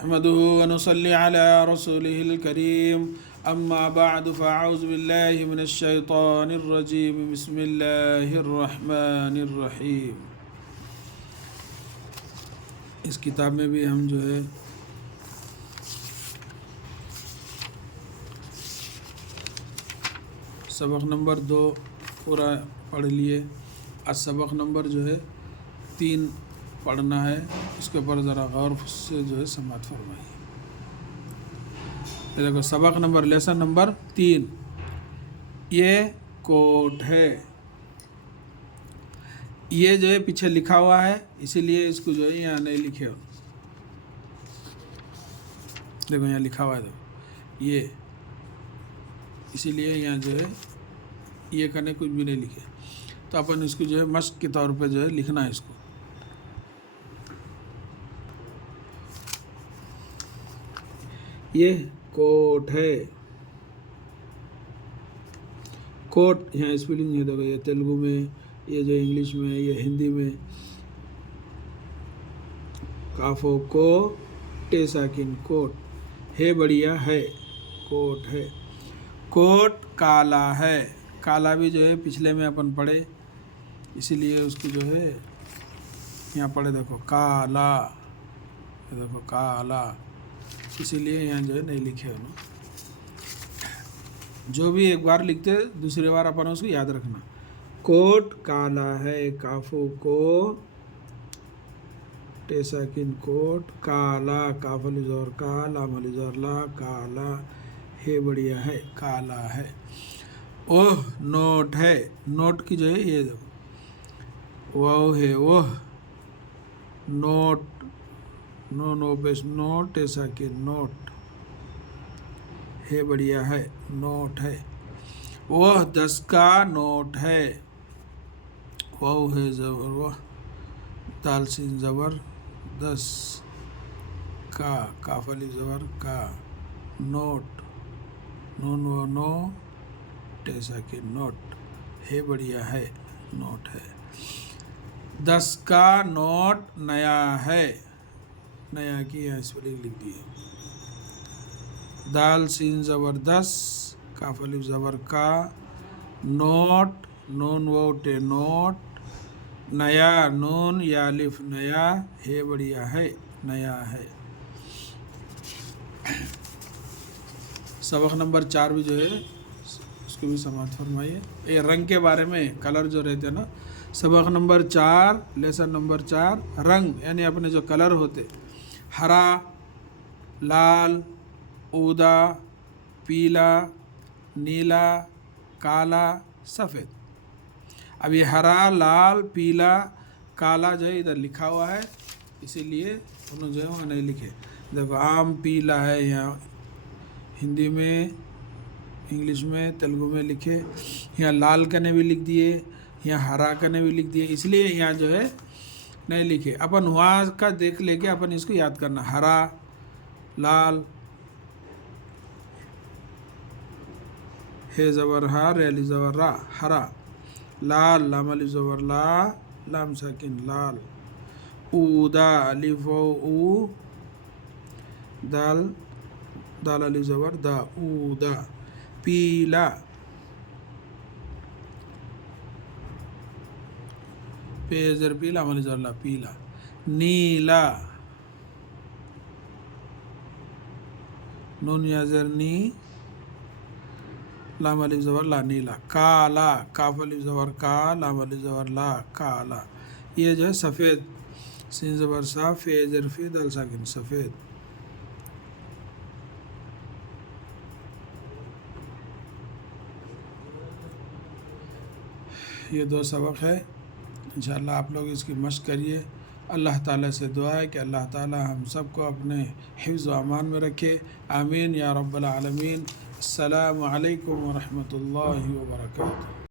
नहमदुहु व नुसल्ली अला रसूलिहिल करीम अम्मा बअद फ़अऊज़ु बिल्लाहि मिनश शैतानिर रजीम बिस्मिल्लाहिर रहमानिर रहीम। इस किताब में भी हम जो है सबक नंबर 2 पूरा पढ़ लिए। आज सबक नंबर जो है 3 पढ़ना है। इसके ऊपर ज़रा गौर से जो है समाअत फरमाइए। देखो सबक नंबर लेसन नंबर 3, ये कोट है। ये जो है पीछे लिखा हुआ है, इसीलिए इसको जो है यहाँ नहीं लिखे हो। देखो यहाँ लिखा हुआ है, देखो ये, इसीलिए यहाँ जो है ये करने कुछ भी नहीं लिखे। तो अपन इसको जो है मश्क के तौर पे जो है लिखना है इसको। ये कोट है। कोट यहाँ स्पेलिंग है, देखो ये तेलुगु में, ये जो इंग्लिश में, ये हिंदी में। काफो को टे साकिन कोट है, बढ़िया है, कोट है। कोट काला है। काला भी जो है पिछले में अपन पढ़े, इसीलिए उसको जो है यहाँ पढ़े। देखो काला, देखो काला, इसीलिए यहाँ जो है नहीं लिखे हो ना। जो भी एक बार लिखते दूसरी बार अपन उसको याद रखना। कोट काला है, काफो को टेसाकिन कोट काला, काफली जोर का, लामली जोर ला, काला है, बढ़िया है, काला है। ओह नोट है। नोट की जो है ये देखो वाह है, ओह नोट, नो नो पेश नोट, ऐसा कि नोट है, बढ़िया है, नोट है। वह 10 का नोट है। वह है जबर, वह दाल सीन जबर 10 का, काफली जबर का, नोट, नो नो नो ऐसा कि नोट है, बढ़िया है, नोट है। 10 का नोट नया है। नया की यहाँ स्पेलिंग लिख दी है। दाल सीन ज़बर 10, काफ अलिफ ज़बर का, नोट, नून वोटे नोट, नया नून या अलिफ नया है, बढ़िया है, नया है। सबक नंबर 4 भी जो है उसको भी समाअत फरमाइए। ये रंग के बारे में, कलर जो रहते हैं ना। सबक नंबर 4 लेसन नंबर 4 रंग, यानी अपने जो कलर होते, हरा, लाल, ऊदा, पीला, नीला, काला, सफ़ेद। अब ये हरा, लाल, पीला, काला जो है इधर लिखा हुआ है, इसीलिए उन्होंने जो है वहाँ नहीं लिखे। देखो आम पीला है, यहाँ हिंदी में, इंग्लिश में, तेलुगु में लिखे। यहाँ लाल कने भी लिख दिए, यहाँ हरा कने भी लिख दिए, इसलिए यहाँ जो है नहीं लिखे। अपन वहाँ का देख लेके अपन इसको याद करना। हरा, लाल, हे ज़बर हा, रे अली ज़बर रा, हरा। लाल, लाम अली ज़बर ला, लाम साकिन लाल। ऊदा, अलिफ ऊ, दाल, दाल अली ज़बर दा, ऊदा। पीला, पेजर पीला, अमली ज़बर ला, पीला। नीला, नून याजर नी, लाम अलिफ ज़बर ला, नीला। काला, काफ अलिफ ज़बर का, लाम अलिफ ज़बर ला, काला। ये जो है सफ़ेद, सीन ज़बर सा, फे ज़रफ़ी, दल साकिन, सफ़ेद। ये 2 सबक है। इंशाअल्लाह आप लोग इसकी मश्क करिए। अल्लाह ताला से दुआ है कि अल्लाह ताला हम सबको अपने हिफ्ज़ व अमान में रखे। आमीन या रब्बल आलमीन। अस्सलामु अलैकुम व रहमतुल्लाहि व बरकातुहू।